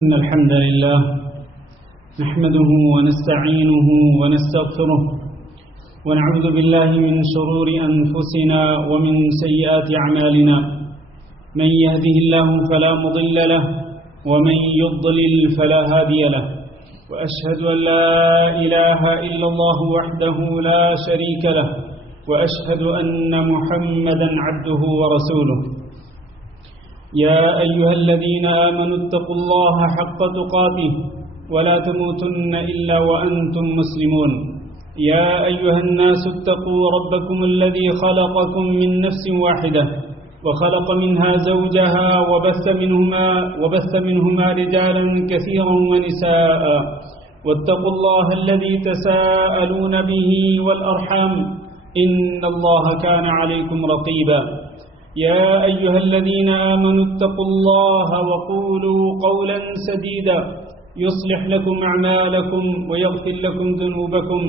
إن الحمد لله نحمده ونستعينه ونستغفره ونعوذ بالله من شرور أنفسنا ومن سيئات أعمالنا من يهده الله فلا مضل له ومن يضلل فلا هادي له وأشهد أن لا إله إلا الله وحده لا شريك له وأشهد أن محمدا عبده ورسوله يا أيها الذين آمنوا اتقوا الله حق تقاته ولا تموتن إلا وأنتم مسلمون يا أيها الناس اتقوا ربكم الذي خلقكم من نفس واحدة وخلق منها زوجها وبث منهما رجالا كثيرا ونساء واتقوا الله الذي تساءلون به والأرحام إن الله كان عليكم رقيبا يا أيها الذين آمنوا اتقوا الله وقولوا قولا سديدا يصلح لكم أعمالكم ويغفر لكم ذنوبكم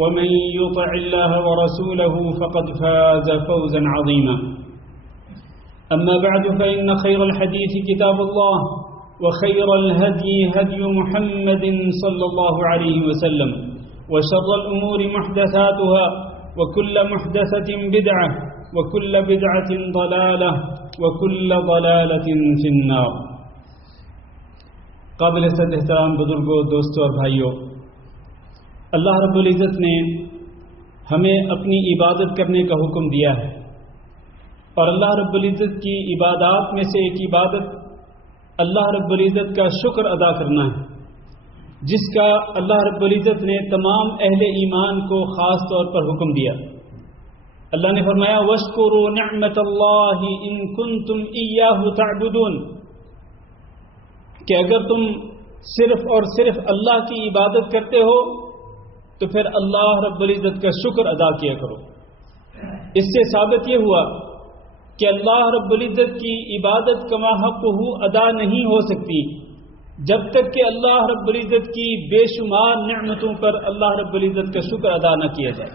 ومن يطع الله ورسوله فقد فاز فوزا عظيما أما بعد فإن خير الحديث كتاب الله وخير الهدي هدي محمد صلى الله عليه وسلم وشر الأمور محدثاتها وكل محدثة بدعة وكل بدعة ضلالة وكل ضلالة في النار. قابل صد احترام بزرگوں، دوستوں اور بھائیوں، اللہ رب العزت نے ہمیں اپنی عبادت کرنے کا حکم دیا ہے، اور اللہ رب العزت کی عبادات میں سے ایک عبادت اللہ رب العزت کا شکر ادا کرنا ہے، جس کا اللہ رب العزت نے تمام اہل ایمان کو خاص طور پر حکم دیا. اللہ نے فرمایا وَاشْكُرُوا نِعْمَةَ اللَّهِ إِن كُنتُمْ إِيَّاهُ تَعْبُدُونَ، کہ اگر تم صرف اور صرف اللہ کی عبادت کرتے ہو تو پھر اللہ رب العزت کا شکر ادا کیا کرو. اس سے ثابت یہ ہوا کہ اللہ رب العزت کی عبادت کما حقہ ادا نہیں ہو سکتی جب تک کہ اللہ رب العزت کی بے شمار نعمتوں پر اللہ رب العزت کا شکر ادا نہ کیا جائے.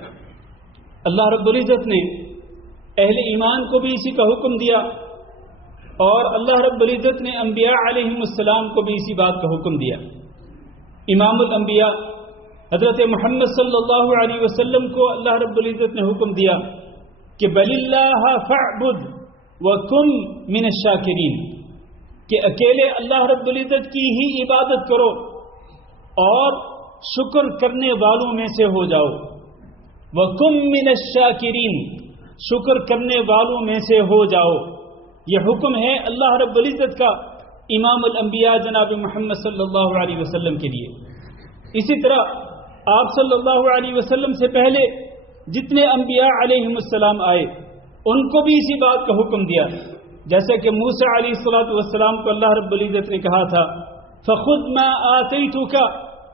اللہ رب العزت نے اہل ایمان کو بھی اسی کا حکم دیا، اور اللہ رب العزت نے انبیاء علیہم السلام کو بھی اسی بات کا حکم دیا. امام الانبیاء حضرت محمد صلی اللہ علیہ وسلم کو اللہ رب العزت نے حکم دیا کہ بل اللہ فاعبد وکن من الشاکرین، کہ اکیلے اللہ رب العزت کی ہی عبادت کرو اور شکر کرنے والوں میں سے ہو جاؤ. وَكُن مِّنَ الشَّاكِرِينَ، شکر کرنے والوں میں سے ہو جاؤ. یہ حکم ہے اللہ رب العزت کا امام الانبیاء جناب محمد صلی اللہ علیہ وسلم کے لیے. اسی طرح آپ صلی اللہ علیہ وسلم سے پہلے جتنے انبیاء علیہم السلام آئے ان کو بھی اسی بات کا حکم دیا، جیسا کہ موسیٰ علیہ السلام کو اللہ رب العزت نے کہا تھا فَخُذْ مَا آتَيْتُكَ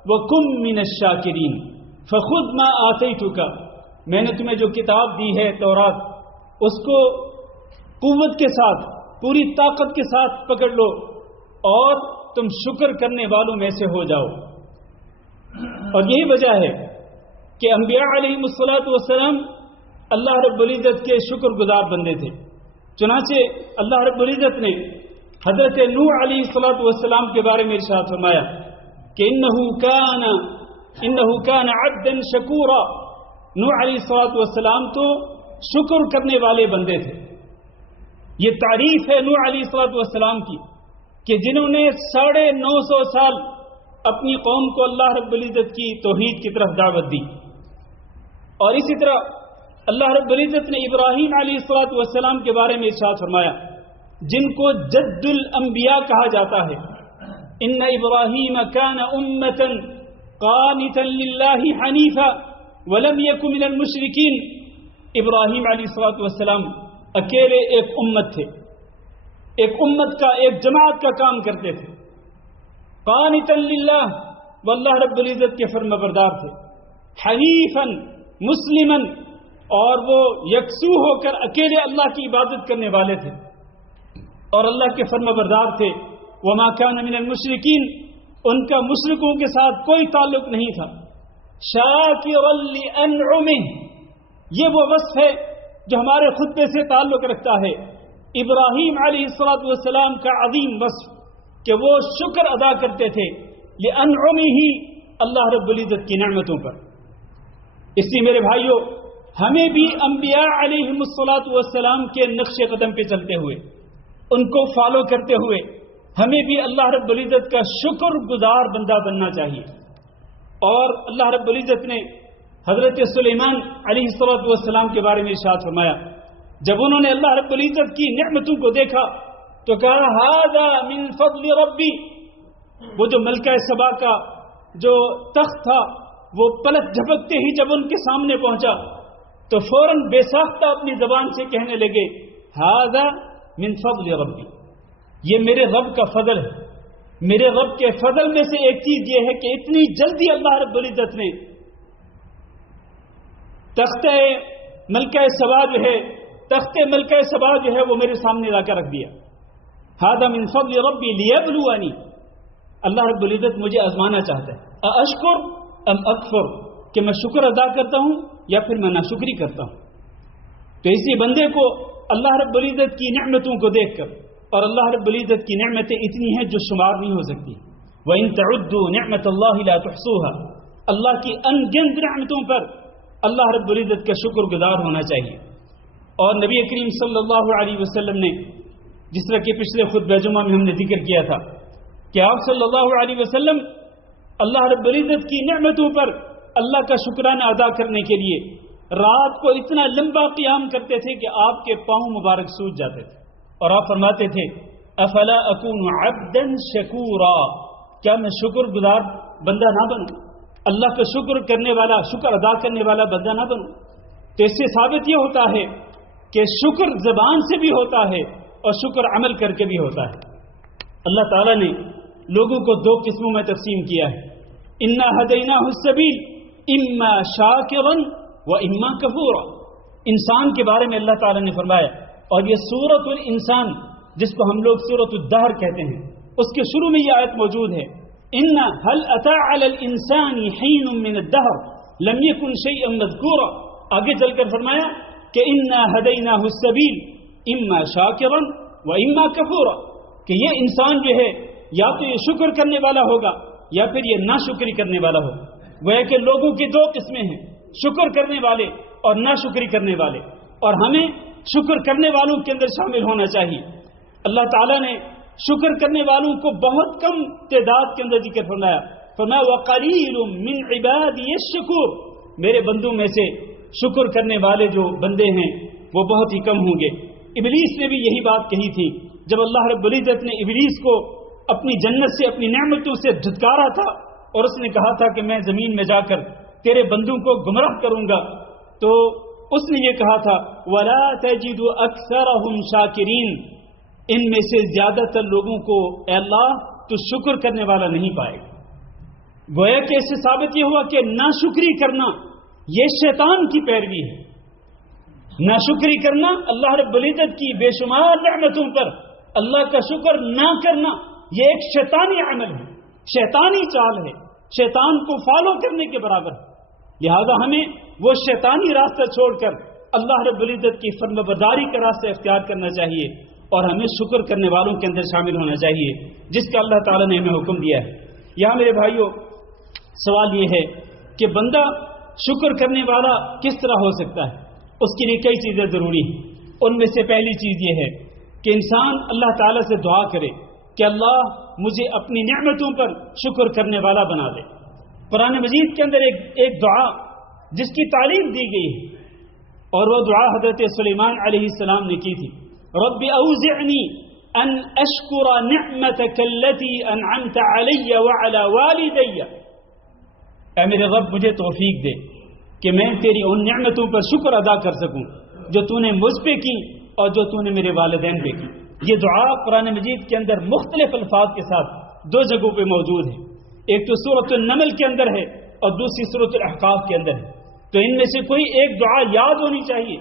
وَكُن مِّنَ الشَّاكِرِينَ، فَخُذْ مَا آتَيْتُكَ، میں نے تمہیں جو کتاب دی ہے تورات، اس کو قوت کے ساتھ پوری طاقت کے ساتھ پکڑ لو اور تم شکر کرنے والوں میں سے ہو جاؤ. اور یہی وجہ ہے کہ انبیاء علیہم السلام اللہ رب العزت کے شکر گزار بندے تھے. چنانچہ اللہ رب العزت نے حضرت نوح علیہ السلام کے بارے میں ارشاد فرمایا کہ انہو کان عبدا شکورا، نوح علیہ السلام تو شکر کرنے والے بندے تھے. یہ تعریف ہے نوح علیہ السلام کی کہ جنہوں نے 950 سال اپنی قوم کو اللہ رب العزت کی توحید کی طرف دعوت دی. اور اسی طرح اللہ رب العزت نے ابراہیم علیہ السلام کے بارے میں ارشاد فرمایا، جن کو جد الانبیاء کہا جاتا ہے. ان ابراہیم کان امتا قانتا للہ حنیفا ولم یکن من المشرکین، ابراہیم علیہ السلام اکیلے ایک امت تھے، ایک امت کا، ایک جماعت کا کام کرتے تھے. قانتا للہ، واللہ رب العزت کے فرما بردار تھے. حنیفا مسلما، اور وہ یکسو ہو کر اکیلے اللہ کی عبادت کرنے والے تھے اور اللہ کے فرما بردار تھے. وما کان من المشرکین، ان کا مشرکوں کے ساتھ کوئی تعلق نہیں تھا. شاکرا لانعمہ، یہ وہ وصف ہے جو ہمارے خطبے سے تعلق رکھتا ہے. ابراہیم علیہ السلام کا عظیم وصف کہ وہ شکر ادا کرتے تھے لِأَنْعُمِهِ اللہ رب العزت کی نعمتوں پر۔ اس لیے میرے بھائیوں، ہمیں بھی انبیاء علیہم السلام کے نقش قدم پہ چلتے ہوئے، ان کو فالو کرتے ہوئے، ہمیں بھی اللہ رب العزت کا شکر گزار بندہ بننا چاہیے۔ اور اللہ رب العزت نے حضرت سلیمان علیہ السلام کے بارے میں ارشاد فرمایا، جب انہوں نے اللہ رب العزت کی نعمتوں کو دیکھا تو کہا ھذا من فضل ربی۔ وہ جو ملکہ سبا کا جو تخت تھا وہ پلک جھپکتے ہی جب ان کے سامنے پہنچا تو فوراً بے ساختہ اپنی زبان سے کہنے لگے ھذا من فضل ربی، یہ میرے رب کا فضل ہے۔ میرے رب کے فضل میں سے ایک چیز یہ ہے کہ اتنی جلدی اللہ رب العزت نے تخت ملکہ سبا جو ہے، تخت ملکہ سبا جو ہے وہ میرے سامنے لا کر رکھ دیا۔ ھذا من فضل ربی لیبلونی، اللہ رب العزت مجھے آزمانا چاہتا ہے، ااشکر ام اکفر، کہ میں شکر ادا کرتا ہوں یا پھر میں ناشکری کرتا ہوں۔ تو اسی بندے کو اللہ رب العزت کی نعمتوں کو دیکھ کر، اور اللہ رب العزت کی نعمتیں اتنی ہیں جو شمار نہیں ہو سکتی، وَإِن تَعُدُّوا نِعْمَةَ اللَّهِ لَا تُحْصُوهَا، اللہ کی ان گنت نعمتوں پر اللہ رب العزت کا شکر گزار ہونا چاہیے۔ اور نبی کریم صلی اللہ علیہ وسلم نے، جس طرح کہ پچھلے خطبہ جمعہ میں ہم نے ذکر کیا تھا کہ آپ صلی اللہ علیہ وسلم اللہ رب العزت کی نعمتوں پر اللہ کا شکرانہ ادا کرنے کے لیے رات کو اتنا لمبا قیام کرتے تھے کہ آپ کے پاؤں مبارک سوج جاتے تھے، اور آپ فرماتے تھے افلا اکون عبدا شکورا، کیا میں شکر گزار بندہ نہ بنوں، اللہ کا شکر کرنے والا، شکر ادا کرنے والا بندہ نہ بنوں۔ تو اس سے ثابت یہ ہوتا ہے کہ شکر زبان سے بھی ہوتا ہے اور شکر عمل کر کے بھی ہوتا ہے۔ اللہ تعالیٰ نے لوگوں کو دو قسموں میں تقسیم کیا ہے، انا ہدیناہ السبیل اما شاکرا و اما کفورا۔ انسان کے بارے میں اللہ تعالیٰ نے فرمایا، اور یہ سورۃ الانسان جس کو ہم لوگ سورۃ الدہر کہتے ہیں، اس کے شروع میں یہ آیت موجود ہے، ان هل اتى على الانسان حين من الدهر لم يكن شيئا مذكورا۔ آگے چل کر فرمایا کہ انا ہدیناہ السبیل اما شاکرا و اما کفورا، کہ یہ انسان جو ہے یا تو یہ شکر کرنے والا ہوگا یا پھر یہ ناشکری کرنے والا ہوگا۔ وہ کہ لوگوں کی دو قسمیں ہیں، شکر کرنے والے اور ناشکری کرنے والے، اور ہمیں شکر کرنے والوں کے اندر شامل ہونا چاہیے۔ اللہ تعالیٰ نے شکر کرنے والوں کو بہت کم تعداد کے اندر ذکر فرمایا، وَقَلِيلٌ مِّنْ عِبَادِيَ الشَّكُورُ، میرے بندوں میں سے شکر کرنے والے جو بندے ہیں وہ بہت ہی کم ہوں گے۔ ابلیس نے بھی یہی بات کہی تھی جب اللہ رب العزت نے ابلیس کو اپنی جنت سے، اپنی نعمتوں سے دھتکارا تھا اور اس نے کہا تھا کہ میں زمین میں جا کر تیرے بندوں کو گمراہ کروں گا، تو اس نے یہ کہا تھا وَلَا تَجِدُ أَكْثَرَهُمْ شَاكِرِينَ، ان میں سے زیادہ تر لوگوں کو اے اللہ تو شکر کرنے والا نہیں پائے گا۔ گویا کہ اس سے ثابت یہ ہوا کہ ناشکری کرنا یہ شیطان کی پیروی ہے۔ ناشکری کرنا اللہ رب العزت کی بے شمار نعمتوں پر اللہ کا شکر نہ کرنا یہ ایک شیطانی عمل ہے، شیطانی چال ہے، شیطان کو فالو کرنے کے برابر ہے۔ لہذا ہمیں وہ شیطانی راستہ چھوڑ کر اللہ رب العزت کی فرمانبرداری کا راستہ اختیار کرنا چاہیے، اور ہمیں شکر کرنے والوں کے اندر شامل ہونا چاہیے جس کا اللہ تعالیٰ نے ہمیں حکم دیا ہے۔ یہاں میرے بھائیوں سوال یہ ہے کہ بندہ شکر کرنے والا کس طرح ہو سکتا ہے؟ اس کے لیے کئی چیزیں ضروری ہیں۔ ان میں سے پہلی چیز یہ ہے کہ انسان اللہ تعالیٰ سے دعا کرے کہ اللہ مجھے اپنی نعمتوں پر شکر کرنے والا بنا دے۔ قرآن مجید کے اندر ایک دعا جس کی تعلیم دی گئی ہے، اور وہ دعا حضرت سلیمان علیہ السلام نے کی تھی، رب اوزعنی ان اشکر نعمتک التي انعمت علی وعلی والدی، اے میرے رب مجھے توفیق دے کہ میں تیری ان نعمتوں پر شکر ادا کر سکوں جو تو نے مجھ پہ کی اور جو تو نے میرے والدین پہ کی۔ یہ دعا قرآن مجید کے اندر مختلف الفاظ کے ساتھ دو جگہوں پہ موجود ہے، ایک تو سورۃ النمل کے اندر ہے اور دوسری سورۃ الاحقاف کے اندر ہے۔ تو ان میں سے کوئی ایک دعا یاد ہونی چاہیے،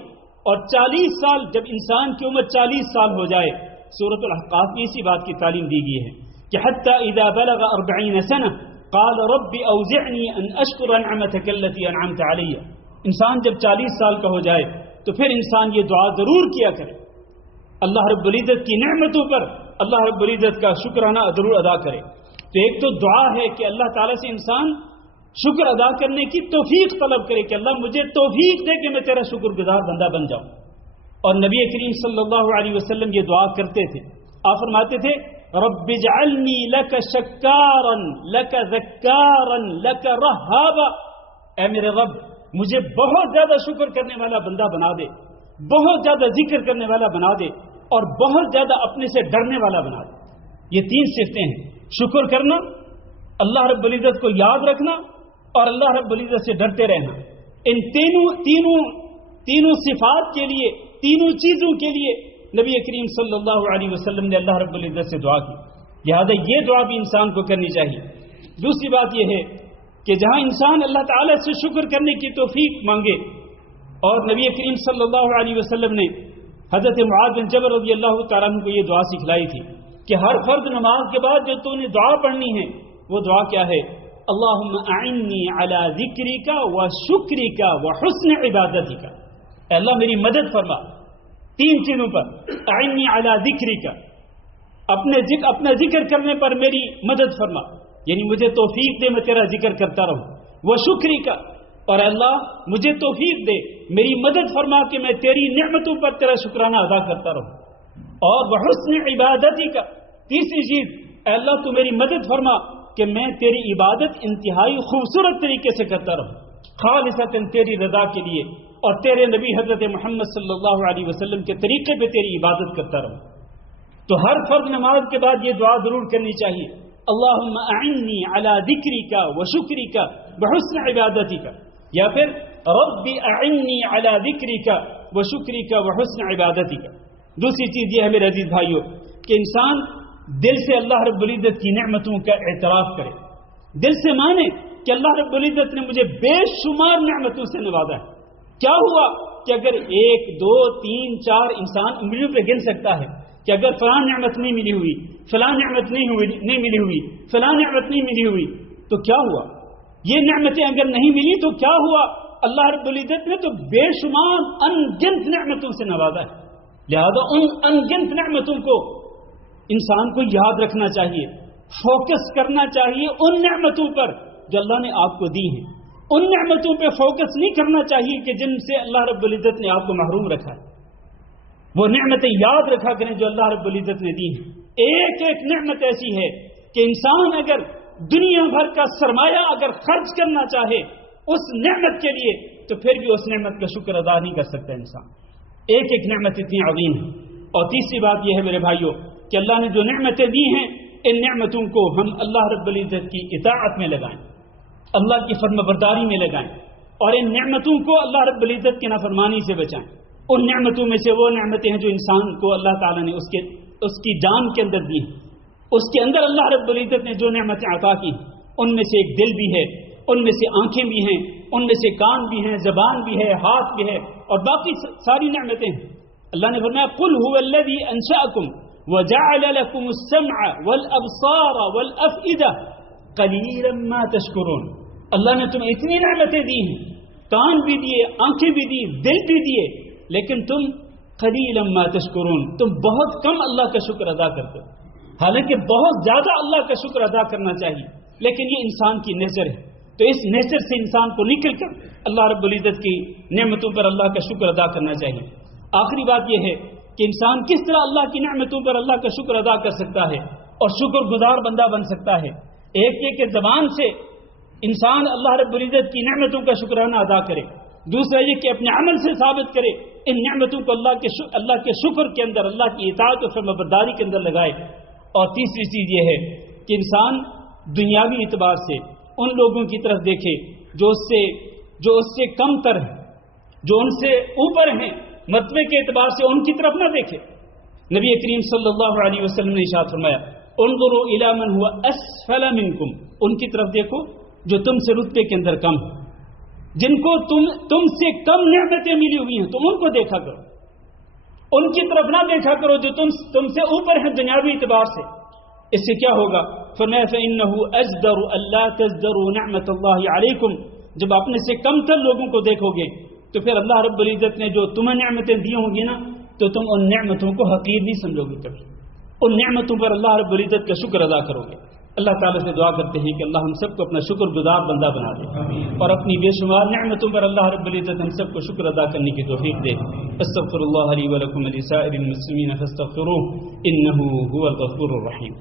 اور 40 سال جب انسان کی عمر 40 سال ہو جائے، سورۃ الاحقاف میں اسی بات کی تعلیم دی گئی ہے کہ حتی اذا بلغ 40 سنہ قال رب اوزعنی ان اشکر نعمتک التي انعمت علی۔ انسان جب 40 سال کا ہو جائے تو پھر انسان یہ دعا ضرور کیا کرے، اللہ رب العزت کی نعمتوں پر اللہ رب العزت کا شکرانہ ضرور ادا کرے۔ تو ایک تو دعا ہے کہ اللہ تعالیٰ سے انسان شکر ادا کرنے کی توفیق طلب کرے کہ اللہ مجھے توفیق دے کہ میں تیرا شکر گزار بندہ بن جاؤں۔ اور نبی کریم صلی اللہ علیہ وسلم یہ دعا کرتے تھے، آپ فرماتے تھے رب اجعلنی لک شکارا لک ذکارا لک رہابا، اے میرے رب مجھے بہت زیادہ شکر کرنے والا بندہ بنا دے، بہت زیادہ ذکر کرنے والا بنا دے، اور بہت زیادہ اپنے سے ڈرنے والا بنا دے۔ یہ تین صفتیں ہیں، شکر کرنا، اللہ رب العزت کو یاد رکھنا، اور اللہ رب العزت سے ڈرتے رہنا۔ ان تینوں صفات کے لیے، تینوں چیزوں کے لیے نبی کریم صلی اللہ علیہ وسلم نے اللہ رب العزت سے دعا کی، لہذا یہ دعا بھی انسان کو کرنی چاہیے۔ دوسری بات یہ ہے کہ جہاں انسان اللہ تعالیٰ سے شکر کرنے کی توفیق مانگے، اور نبی کریم صلی اللہ علیہ وسلم نے حضرت معاذ بن جبل رضی اللہ تعالیٰ عنہ کو یہ دعا سکھلائی تھی کہ ہر فرض نماز کے بعد جو تو نے دعا پڑھنی ہے وہ دعا کیا ہے؟ اللہم اعنی علی ذکرک و شکرک و حسن عبادتک، اے اللہ میری مدد فرما تین چیزوں پر، اعنی علی ذکرک، اپنا ذکر کرنے پر میری مدد فرما، یعنی مجھے توفیق دے میں تیرا ذکر کرتا رہوں، و شکرک، اور اللہ مجھے توفیق دے میری مدد فرما کہ میں تیری نعمتوں پر تیرا شکرانہ ادا کرتا رہوں، اور وہ حسن عبادتی کا تیسری چیز، اے اللہ تو میری مدد فرما کہ میں تیری عبادت انتہائی خوبصورت طریقے سے کرتا رہوں، خالصتاً تیری رضا کے لیے، اور تیرے نبی حضرت محمد صلی اللہ علیہ وسلم کے طریقے پہ تیری عبادت کرتا رہوں۔ تو ہر فرض نماز کے بعد یہ دعا ضرور کرنی چاہیے، اللہم اعنی علی ذکرک و شکرک و حسن عبادتک، یا پھر رب اعنی علی ذکرک و شکرک و حسن عبادتک۔ دوسری چیز یہ ہے میرے عزیز بھائیوں کہ انسان دل سے اللہ رب العزت کی نعمتوں کا اعتراف کرے، دل سے مانے کہ اللہ رب العزت نے مجھے بے شمار نعمتوں سے نوازا ہے۔ کیا ہوا کہ اگر 1 2 3 4 انسان انگلیوں پہ گن سکتا ہے کہ اگر فلاں نعمت نہیں ملی ہوئی، فلاں نعمت نہیں ملی ہوئی، فلاں نعمت نہیں ملی ہوئی، تو کیا ہوا؟ یہ نعمتیں اگر نہیں ملی تو کیا ہوا؟ اللہ رب العزت نے تو بے شمار ان گنت نعمتوں سے نوازا ہے، لہذا ان ان گنت نعمتوں کو انسان کو یاد رکھنا چاہیے، فوکس کرنا چاہیے ان نعمتوں پر جو اللہ نے آپ کو دی ہیں، ان نعمتوں پہ فوکس نہیں کرنا چاہیے کہ جن سے اللہ رب العزت نے آپ کو محروم رکھا ہے۔ وہ نعمتیں یاد رکھا کریں جو اللہ رب العزت نے دی ہیں۔ ایک ایک نعمت ایسی ہے کہ انسان اگر دنیا بھر کا سرمایہ اگر خرچ کرنا چاہے اس نعمت کے لیے تو پھر بھی اس نعمت کا شکر ادا نہیں کر سکتا انسان، ایک ایک نعمت اتنی عظیم ہے۔ اور تیسری بات یہ ہے میرے بھائیوں کہ اللہ نے جو نعمتیں دی ہیں ان نعمتوں کو ہم اللہ رب العزت کی اطاعت میں لگائیں، اللہ کی فرما برداری میں لگائیں، اور ان نعمتوں کو اللہ رب العزت کی نافرمانی سے بچائیں۔ ان نعمتوں میں سے وہ نعمتیں ہیں جو انسان کو اللہ تعالیٰ نے اس کی جان کے اندر دی ہیں، اس کے اندر اللہ رب العزت نے جو نعمتیں عطا کی ان میں سے ایک دل بھی ہے، ان میں سے آنکھیں بھی ہیں، ان میں سے کان بھی ہیں، زبان بھی ہے، ہاتھ بھی ہے، اور باقی ساری نعمتیں ہیں۔ اللہ نے فرمایا قل هو الذی انشأکم وجعل لكم السمع والابصار والافئدہ قلیلا ما تشکرون۔ اللہ نے تمہیں اتنی نعمتیں دی ہیں، کان بھی دیے، آنکھیں بھی دی، دل بھی دیے، لیکن تم قلیلا ما تشکرون، تم بہت کم اللہ کا شکر ادا کرتے ہو۔ حالانکہ بہت زیادہ اللہ کا شکر ادا کرنا چاہیے، لیکن یہ انسان کی نیچر ہے، تو اس نیچر سے انسان کو نکل کر اللہ رب العزت کی نعمتوں پر اللہ کا شکر ادا کرنا چاہیے۔ آخری بات یہ ہے کہ انسان کس طرح اللہ کی نعمتوں پر اللہ کا شکر ادا کر سکتا ہے اور شکر گزار بندہ بن سکتا ہے۔ ایک یہ کہ زبان سے انسان اللہ رب العزت کی نعمتوں کا شکرانہ ادا کرے، دوسرا یہ کہ اپنے عمل سے ثابت کرے ان نعمتوں کو اللہ کے شکر کے اندر، اللہ کی اطاعت و فرمانبرداری کے اندر لگائے، اور تیسری چیز یہ ہے کہ انسان دنیاوی اعتبار سے ان لوگوں کی طرف دیکھے جو اس سے کم تر ہیں، جو ان سے اوپر ہیں مرتبے کے اعتبار سے، ان کی طرف نہ دیکھے۔ نبی کریم صلی اللہ علیہ وسلم نے ارشاد فرمایا انظروا الی من هو اسفل منکم، ان کی طرف دیکھو جو تم سے رتبے کے اندر کم ہیں، جن کو تم سے کم نعمتیں ملی ہوئی ہیں، تم ان کو دیکھا کرو، ان کی طرف نہ دیکھا کرو جو تم سے اوپر ہیں دنیاوی اعتبار سے۔ اس سے کیا ہوگا؟ فرمایا فإنه أجدر ألا تزدروا نعمت اللہ علیکم، جب اپنے سے کم تر لوگوں کو دیکھو گے تو پھر اللہ رب العزت نے جو تمہیں نعمتیں دی ہوں گی نا، تو تم ان نعمتوں کو حقیر نہیں سمجھو گے کبھی، ان نعمتوں پر اللہ رب العزت کا شکر ادا کرو گے۔ اللہ تعالیٰ سے دعا کرتے ہیں کہ اللہ ہم سب کو اپنا شکر گزار بندہ بنا دے، اور اپنی بے شمار نعمتوں پر اللہ رب العزت ہم سب کو شکر ادا کرنے کی توفیق دے۔ استغفر اللہ لی ولکم ولسائر المسلمین فاستغفروہ انہ هو الغفور الرحیم۔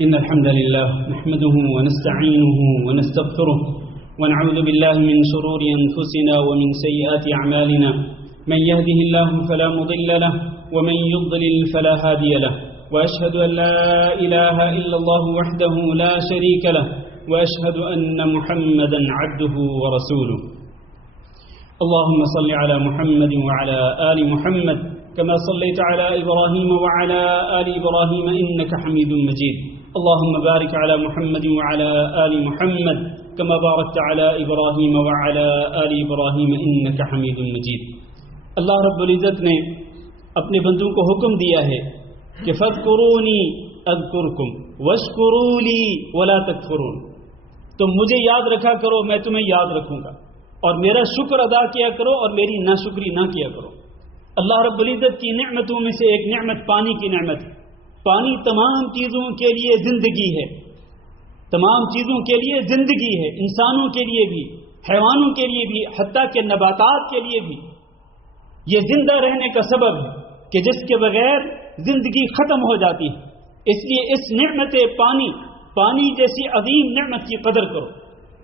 إن الحمد لله نحمده ونستعينه ونستغفره ونعوذ بالله من شرور أنفسنا ومن سيئات أعمالنا من يهده الله فلا مضل له ومن يضلل فلا هادي له وأشهد أن لا إله إلا الله وحده لا شريك له وأشهد أن محمدا عبده ورسوله اللهم صل على محمد وعلى آل محمد كما صليت على إبراهيم وعلى آل إبراهيم إنك حميد مجيد اللهم بارك على محمد وعلى آل محمد كما باركت على إبراهيم وعلى آل إبراهيم إنك حميد مجيد۔ اللہ رب العزت نے اپنے بندوں کو حکم دیا ہے کہ فاذکرونی اذکرکم واشکروا لی ولا تکفرون، تم مجھے یاد رکھا کرو میں تمہیں یاد رکھوں گا، اور میرا شکر ادا کیا کرو اور میری ناشکری نہ کیا کرو۔ اللہ رب العزت کی نعمتوں میں سے ایک نعمت پانی کی نعمت ہے۔ پانی تمام چیزوں کے لیے زندگی ہے، تمام چیزوں کے لیے زندگی ہے، انسانوں کے لیے بھی، حیوانوں کے لیے بھی، حتیٰ کہ نباتات کے لیے بھی۔ یہ زندہ رہنے کا سبب ہے کہ جس کے بغیر زندگی ختم ہو جاتی ہے۔ اس لیے اس نعمت پانی جیسی عظیم نعمت کی قدر کرو،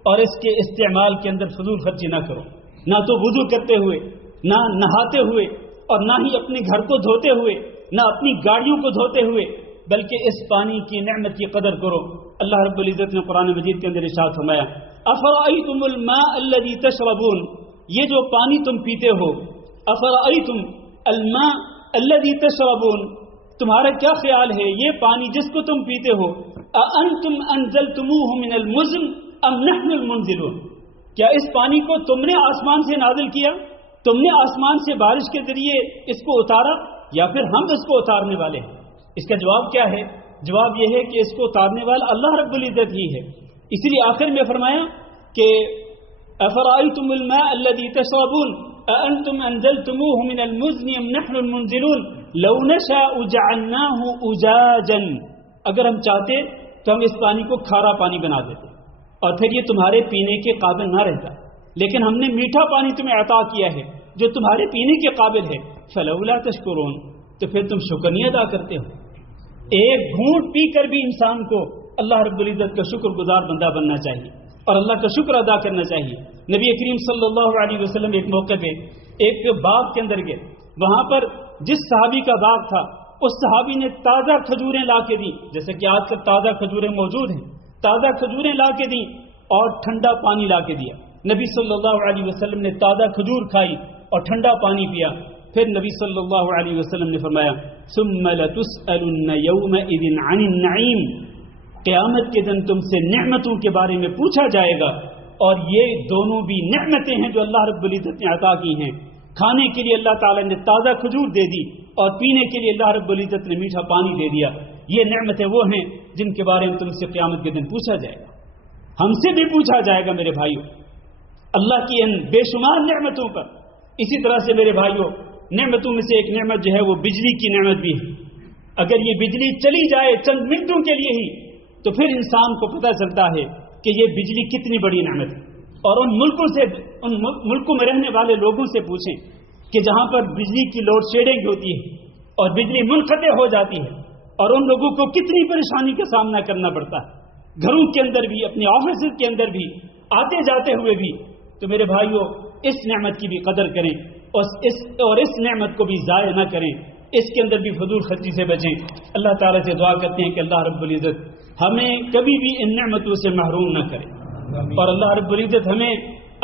اور اس کے استعمال کے اندر فضول خرچی نہ کرو، نہ تو وضو کرتے ہوئے، نہ نہاتے ہوئے، اور نہ ہی اپنے گھر کو دھوتے ہوئے، نہ اپنی گاڑیوں کو دھوتے ہوئے، بلکہ اس پانی کی نعمت کی قدر کرو۔ اللہ رب العزت نے قرآن مجید کے اندر ارشاد فرمایا افرأیتم الماء الذی تشربون، یہ جو پانی تم پیتے ہو، افرأیتم الماء الذی تشربون، تمہارا کیا خیال ہے یہ پانی جس کو تم پیتے ہو، اانتم انزلتموہ من المزن ام نحن المنزلون، کیا اس پانی کو تم نے آسمان سے نازل کیا، تم نے آسمان سے بارش کے ذریعے اس کو اتارا، یا پھر ہم اس کو اتارنے والے ہیں؟ اس کا جواب کیا ہے؟ جواب یہ ہے کہ اس کو اتارنے والا اللہ رب العزت ہی ہے۔ اس لیے آخر میں فرمایا کہ افرأیتم الماء الذی تشربون اانتم انزلتموہ من المزن ام نحن المنزلون لو نشاء جعلناہ اجاجا، اگر ہم چاہتے تو ہم اس پانی کو کھارا پانی بنا دیتے اور پھر یہ تمہارے پینے کے قابل نہ رہتا، لیکن ہم نے میٹھا پانی تمہیں عطا کیا ہے جو تمہارے پینے کے قابل ہے، فلولا تشکرون، تو پھر تم شکر نہیں ادا کرتے ہو۔ ایک گھونٹ پی کر بھی انسان کو اللہ رب العزت کا شکر گزار بندہ بننا چاہیے اور اللہ کا شکر ادا کرنا چاہیے۔ نبی کریم صلی اللہ علیہ وسلم ایک موقع پہ ایک باغ کے اندر گئے، وہاں پر جس صحابی کا باغ تھا اس صحابی نے تازہ کھجوریں لا کے دی، جیسے کہ آج کل تازہ کھجوریں موجود ہیں، تازہ کھجوریں لا کے دی اور ٹھنڈا پانی لا کے دیا۔ نبی صلی اللہ علیہ وسلم نے تازہ کھجور کھائی اور ٹھنڈا پانی پیا۔ پھر نبی صلی اللہ علیہ وسلم نے فرمایا ثم لتسألن یومئذ عن النعیم، قیامت کے دن تم سے نعمتوں کے بارے میں پوچھا جائے گا، اور یہ دونوں بھی نعمتیں ہیں جو اللہ رب العزت نے عطا کی ہیں۔ کھانے کے لیے اللہ تعالیٰ نے تازہ کھجور دے دی اور پینے کے لیے اللہ رب العزت نے میٹھا پانی دے دیا۔ یہ نعمتیں وہ ہیں جن کے بارے میں تم سے قیامت کے دن پوچھا جائے گا، ہم سے بھی پوچھا جائے گا میرے بھائیوں، اللہ کی ان بے شمار نعمتوں پر۔ اسی طرح سے میرے بھائیوں، نعمتوں میں سے ایک نعمت جو ہے وہ بجلی کی نعمت بھی ہے۔ اگر یہ بجلی چلی جائے چند منٹوں کے لیے ہی تو پھر انسان کو پتہ چلتا ہے کہ یہ بجلی کتنی بڑی نعمت ہے۔ اور ان ملکوں میں رہنے والے لوگوں سے پوچھیں کہ جہاں پر بجلی کی لوڈ شیڈنگ ہوتی ہے اور بجلی منقطع ہو جاتی ہے، اور ان لوگوں کو کتنی پریشانی کا سامنا کرنا پڑتا ہے، گھروں کے اندر بھی، اپنے آفیسز کے اندر بھی، آتے جاتے ہوئے بھی۔ تو میرے بھائیوں، اس نعمت کی بھی قدر کریں اور اس نعمت کو بھی ضائع نہ کریں، اس کے اندر بھی فضول خرچی سے بچیں۔ اللہ تعالیٰ سے دعا کرتے ہیں کہ اللہ رب العزت ہمیں کبھی بھی ان نعمتوں سے محروم نہ کرے، اور اللہ رب العزت ہمیں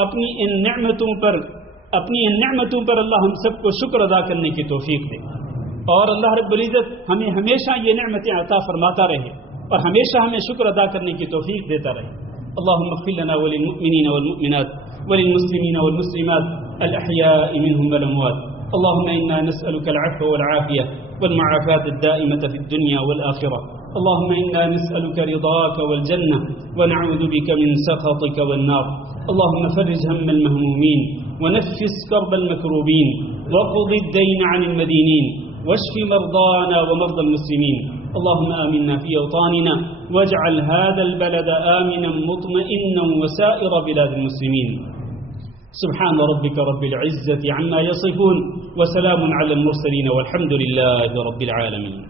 اپنی ان نعمتوں پر اللہ ہم سب کو شکر ادا کرنے کی توفیق دے، اور اللہ رب العزت ہمیں ہمیشہ یہ نعمتیں عطا فرماتا رہے اور ہمیشہ ہمیں شکر ادا کرنے کی توفیق دیتا رہے۔ اللهم اغفر لنا وللمؤمنين والمؤمنات وللمسلمين والمسلمات الأحياء منهم والأموات. اللهم إنا نسألك العفو والعافية والمعافاة الدائمة في الدنيا والآخرة. اللهم إنا نسألك رضاك والجنة ونعوذ بك من سخطك والنار. اللهم فرج هم المهمومين ونفس كرب المكروبين واقض الدين عن المدينين واشف مرضانا ومرضى المسلمين. اللهم آمنا في أوطاننا واجعل هذا البلد آمنا مطمئنا وسائر بلاد المسلمين. سبحان ربك رب العزة عما يصفون وسلام على المرسلين والحمد لله رب العالمين.